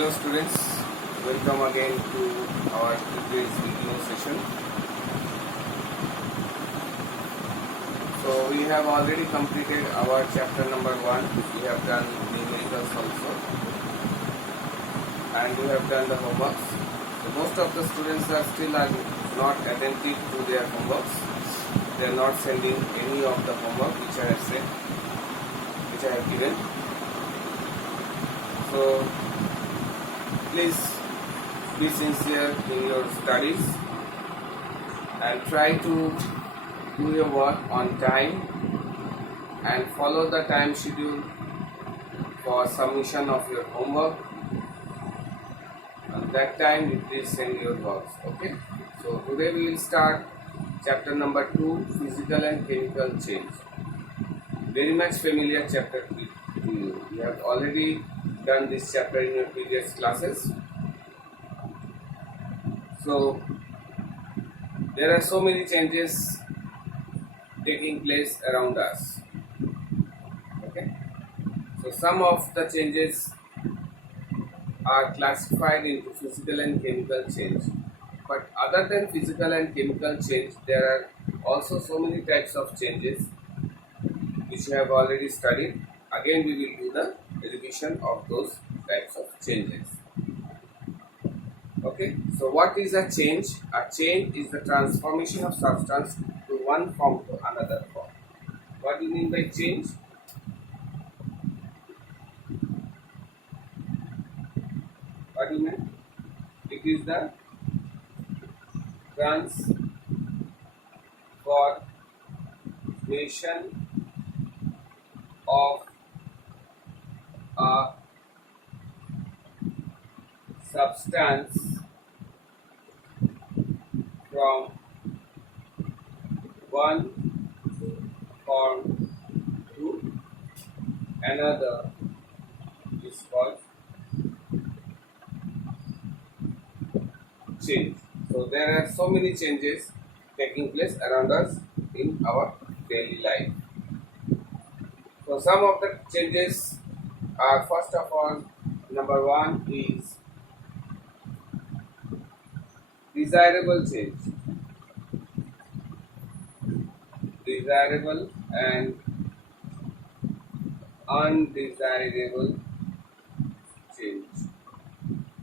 Hello students, welcome again to our today's video session. So we have already completed our chapter number 1. We have done numericals also and we have done the homeworks. So most of the students are still not attentive to their homeworks. They are not sending any of the homework which I have said, which I have given. So please be sincere in your studies and try to do your work on time and follow the time schedule for submission of your homework. At that time you please send your works. Okay, so today we will start chapter number 2, physical and chemical change. Very much familiar chapter to you. You have already done this chapter in your previous classes. So there are so many changes taking place around us. Okay, so some of the changes are classified into physical and chemical change, but other than physical and chemical change, there are also so many types of changes which you have already studied. Again we will do the revision of those types of changes. Okay, so what is a change? A change is the transformation of substance to one form to another form. What do you mean by change? What do you mean? It is the transformation of a substance from one form to another is called change. So there are so many changes taking place around us in our daily life. So some of the changes are, first of all, number 1 is desirable change. Desirable and undesirable change.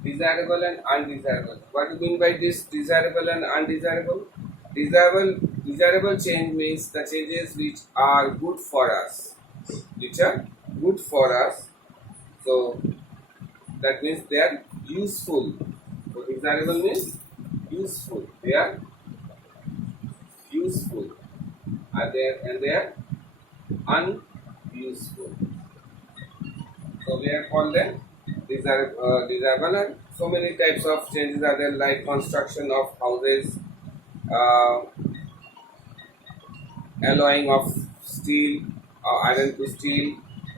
Desirable and undesirable. What do you mean by this desirable and undesirable? Desirable change means the changes which are good for us. Which are good for us. So that means they are useful. So desirable means useful. They are useful. They are unuseful. So we have called them desirable, and so many types of changes are there, like construction of houses, alloying of steel or iron to steel,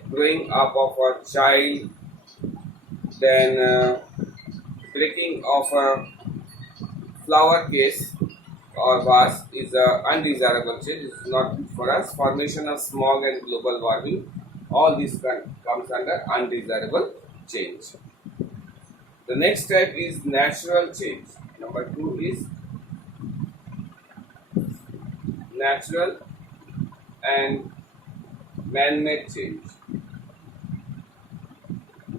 growing up of a child, then breaking of a flower case or vase is a undesirable change. It is not good for us. Formation of smog and global warming, all this comes under undesirable change. The next type is natural change. Number 2 is natural and man-made change.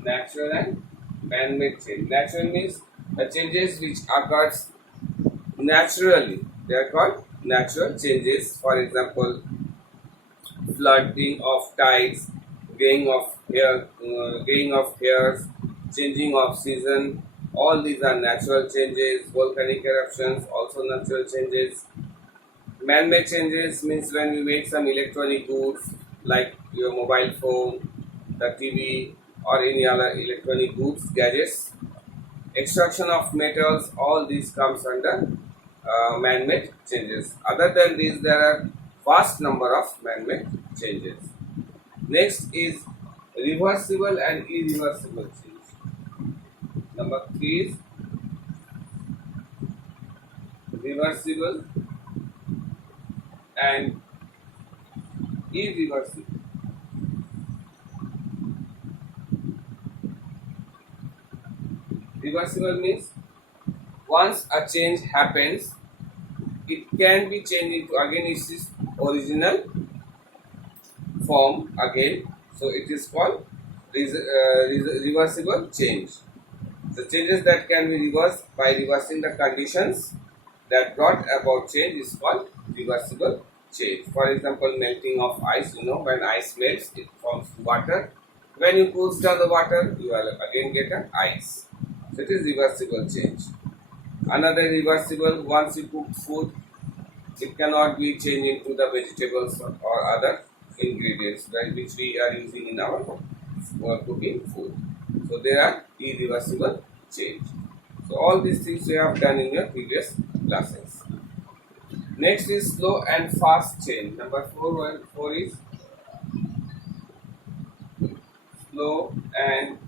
Natural and man-made change. Natural means the changes which occurs naturally. They are called natural changes. For example, flooding of tides, graying of hairs, changing of season. All these are natural changes. Volcanic eruptions, also natural changes. Man-made changes means when we make some electronic goods like your mobile phone, the TV, or any other electronic goods, gadgets. Extraction of metals, all these comes under man-made changes. Other than these, there are vast number of man-made changes. Next is reversible and irreversible change. Number 3 is reversible and irreversible. Reversible means once a change happens, it can be changed into again its original form again. So it is called reversible change. The changes that can be reversed by reversing the conditions that brought about change is called reversible change. For example, melting of ice. When ice melts, it forms water. When you cool down the water, you will again get an ice. So it is reversible change. Another reversible, once you cook food, it cannot be changed into the vegetables or other ingredients which we are using in our cooking food. So they are irreversible change. So all these things we have done in your previous classes. Next is slow and fast change. Number 4 is slow and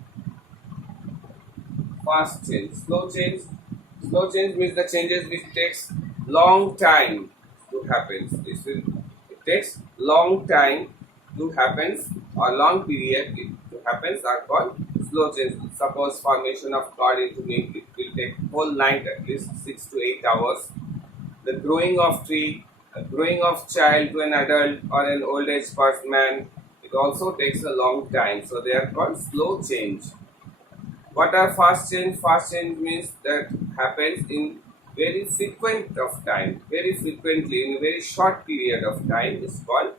fast change. Slow change means the changes which takes long time to happen. It takes long time to happen or long period to happens are called slow change. Suppose formation of card into milk, it will take whole night, at least 6 to 8 hours. The growing of tree, the growing of child to an adult or an old age person, it also takes a long time. So they are called slow change. What are fast change? Fast change means that happens in very frequent of time, very frequently in a very short period of time is called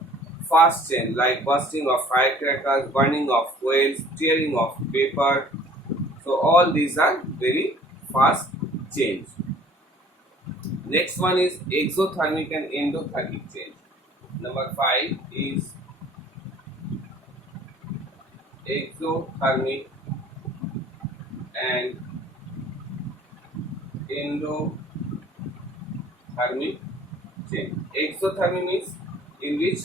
fast change, like bursting of firecrackers, burning of coals, tearing of paper. So all these are very fast change. Next one is exothermic and endothermic change. Number 5 is exothermic and endothermic change. Exothermic means in which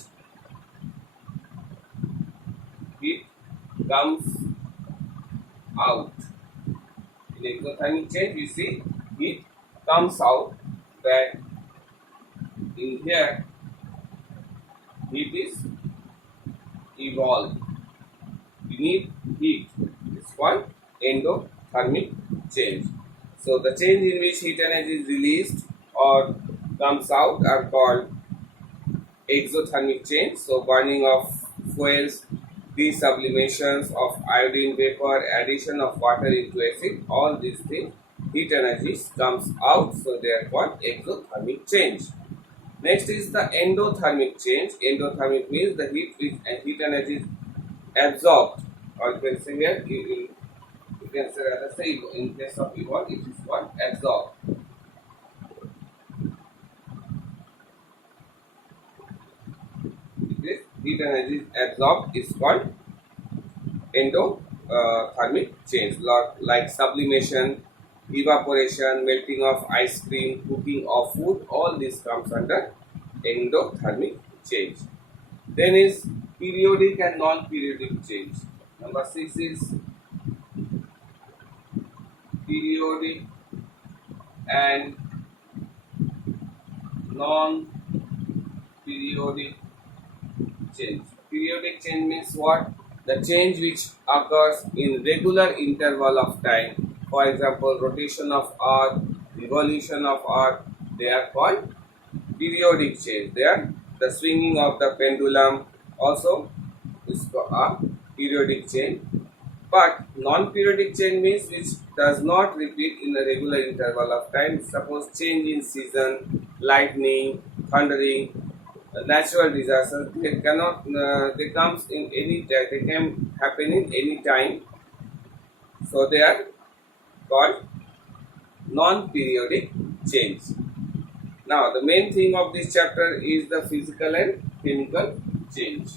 heat comes out. In exothermic change we see heat comes out, that in here heat is evolved. We need heat. It's called endothermic change. So the change in which heat energy is released or comes out are called exothermic change. So burning of fuels, desublimations of iodine vapor, addition of water into acid, all these things, heat energies comes out, so they are called exothermic change. Next is the endothermic change. Endothermic means the heat energy is absorbed, or you can say here, you can say rather say in case of evolve, it is called absorbed. This heat energy is absorbed is called endothermic change, like sublimation, evaporation, melting of ice cream, cooking of food, all this comes under endothermic change. Then is periodic and non-periodic change. Number 6 is periodic and non-periodic change. Periodic change means what? The change which occurs in regular interval of time. For example, rotation of Earth, revolution of Earth, they are called periodic change. They are the swinging of the pendulum also is a periodic change. But non-periodic change means which does not repeat in a regular interval of time. Suppose change in season, lightning, thundering, natural disasters. They cannot. They comes in any. They can happen in any time. So they are called non-periodic change. Now the main theme of this chapter is the physical and chemical change.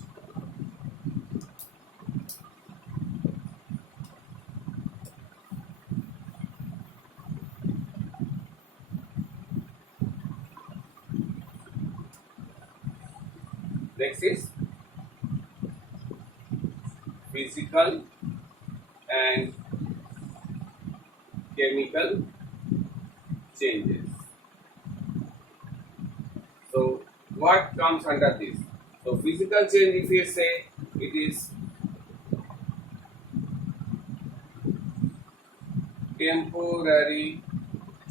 Next is physical and chemical changes. So what comes under this? So physical change, if you say, it temporary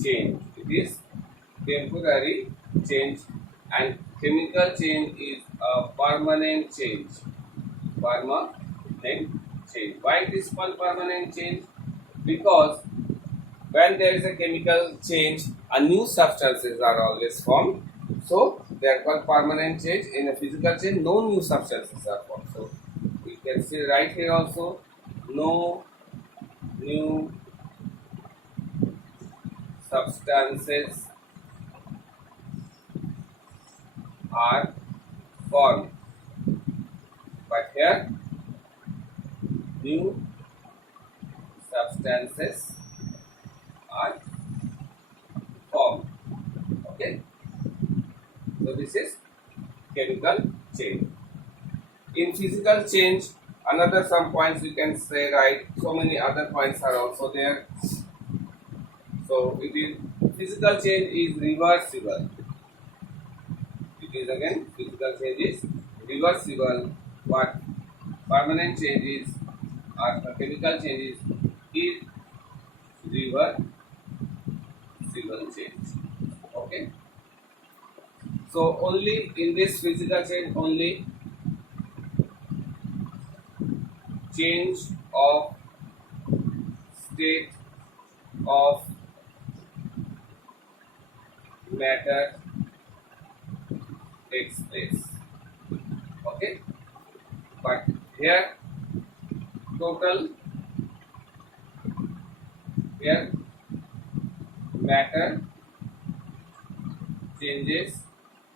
change. It is temporary change, and chemical change is a permanent change. Permanent change. Why it is called permanent change? Because when there is a chemical change, a new substances are always formed. So they are called permanent change. In a physical change, no new substances are formed. So we can see right here also, no new substances are formed. But here, new substances are formed. Okay. So this is chemical change. In physical change, another some points we can say, right? So many other points are also there. So it is physical change is reversible. It is again physical change is reversible, but permanent change is or chemical change is irreversible change. Okay. So only in this physical change, only change of state of matter takes place. Okay. But here total, here matter changes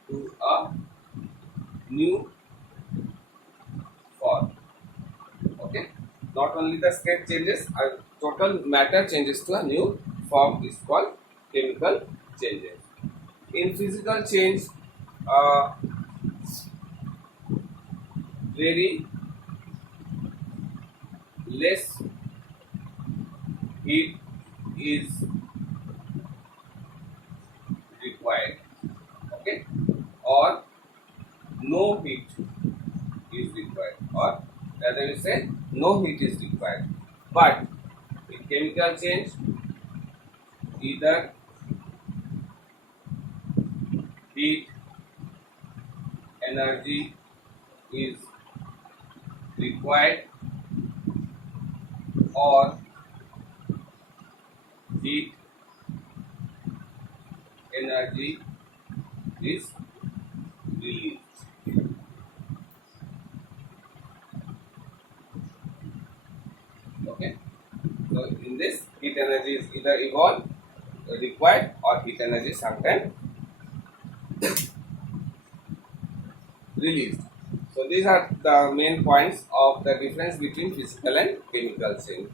to a new form. Okay. Not only the state changes, total matter changes to a new form is called chemical changes. In physical change, uh, very less heat is required. Okay. Or no heat is required, or rather we say no heat is required. But in chemical change, either heat energy is required or heat energy is released. Okay. So in this, heat energy is either evolved, required, or heat energy sometimes released. So these are the main points of the difference between physical and chemical change.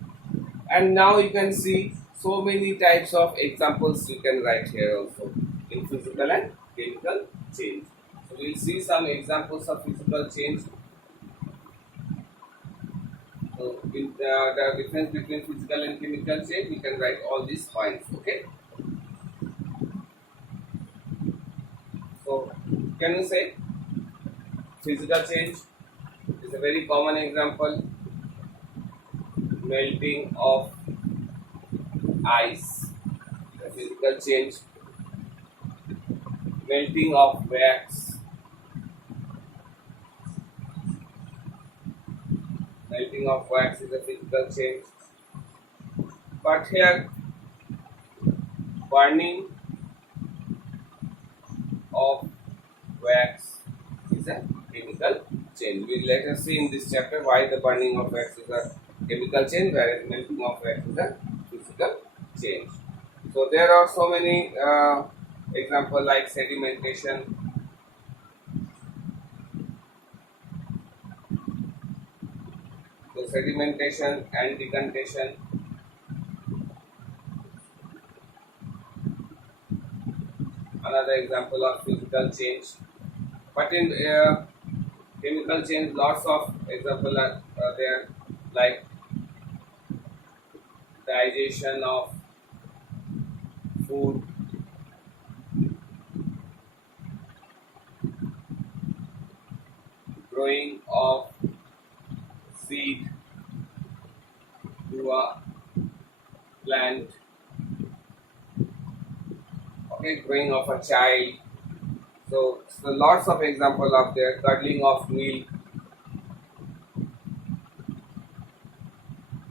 And now you can see so many types of examples you can write here also in physical and chemical change. So we'll see some examples of physical change. So in the difference between physical and chemical change, we can write all these points. Okay. So can you say physical change is a very common example? Melting of ice, the physical change. Melting of wax, melting of wax is a physical change. But here, burning of wax is a chemical change. We will later see in this chapter why the burning of wax is a chemical change, whereas melting of wax is a physical change. So there are so many examples like sedimentation. So sedimentation and decantation. Another example of physical change. But in chemical change, lots of examples are there, like digestion of food, growing of seed to a plant, Okay, growing of a child. So lots of example of there, curdling of milk,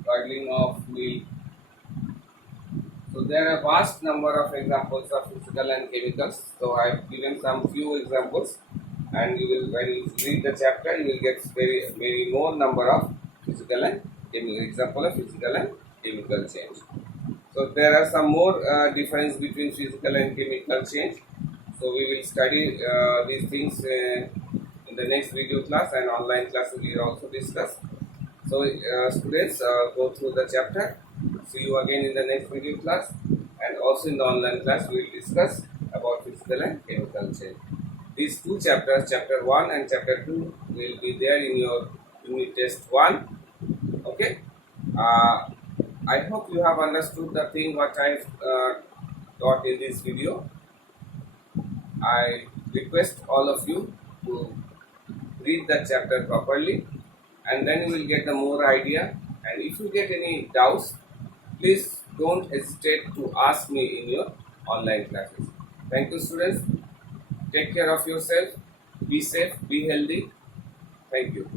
curdling of milk. So there are vast number of examples of physical and chemicals. So I've given some few examples, and you will, when you read the chapter, you will get very more number of physical and chemical example of physical and chemical change. So there are some more difference between physical and chemical change. So we will study these things in the next video class, and online class we will also discuss. So students, go through the chapter. See you again in the next video class, and also in the online class we will discuss about physical and chemical change. These two chapters, chapter 1 and chapter 2, will be there in your unit test 1. Okay. I hope you have understood the thing what I taught in this video. I request all of you to read the chapter properly, and then you will get the more idea. And if you get any doubts, please don't hesitate to ask me in your online classes. Thank you, students. Take care of yourself. Be safe, be healthy. Thank you.